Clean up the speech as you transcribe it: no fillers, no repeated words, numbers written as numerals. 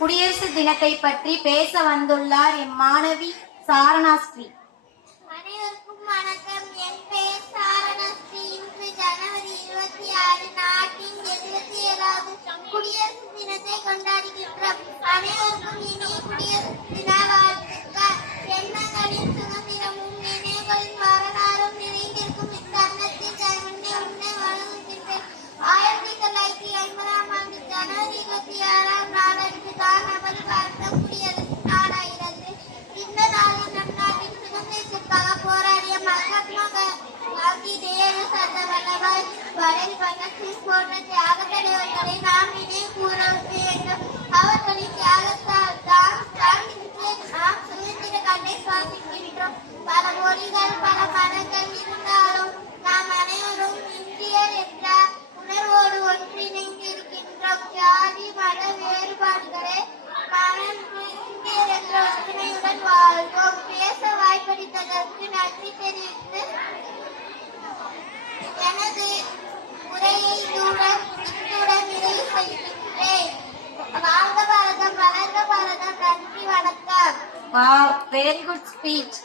குடியரசு தினத்தை பற்றி பேச வந்துள்ளார் எம் மாணவி சாரணாஸ்ரீ. அனைவருக்கும் வணக்கம். என் பெயர் சாரணாஸ்ரீ. இன்று ஜனவரி 26 நாட்டின் 77வது குடியரசு தினத்தை கொண்டாடுகின்றோம். அனைவருக்கும் இனிய குடியரசு தின வாழ்த்துக்கள். எண்ணங்களின் சுதந்திரமும் நினைவுகளின் வரலாறும் நிறைந்திருக்கும் இத்தருணத்தில் கைவண்ணை உன்னை வழங்குகின்றேன். 1950ஆம் ஆண்டு ஜனவரி 26ஆம் நாளன்று தான் நமது பாரதம் குடியரசு நாடாகிறது. இந்த நாளில் நம் நாட்டின் சுதந்திரத்திற்காக போராடிய மகாத்மா காந்தி, நேரு, சர்தார் வல்லபாய் படேல், பகத்சிங் போன்ற தியாக தலைவர்களை நாம் நினைவு கூற வேண்டும். அவர்களின் தியாகத்தால் தான் இன்று நாம் சுதந்திர காற்றை சுவாசிக்கின்றோம். பல மொழிகள் பல மதங்கள் இருந்தாலும் நாம் அனைவரும் இந்தியர் என்ற உணர்வோடு ஒன்றிணைந்திருக்கின்றோம். ஜாதி மத வேறுபாடுகளை மறந்து இந்தியர் என்ற ஒற்றுமையுடன் வாழ்வோம். பேச வாய்ப்பளித்ததற்கு நன்றி தெரிவித்து எனது உரையை இத்துடன் நிறைவு செய்கின்றேன். வாழ்க பாரதம், வளர்க பாரதம். நன்றி, வணக்கம். Wow, very good speech.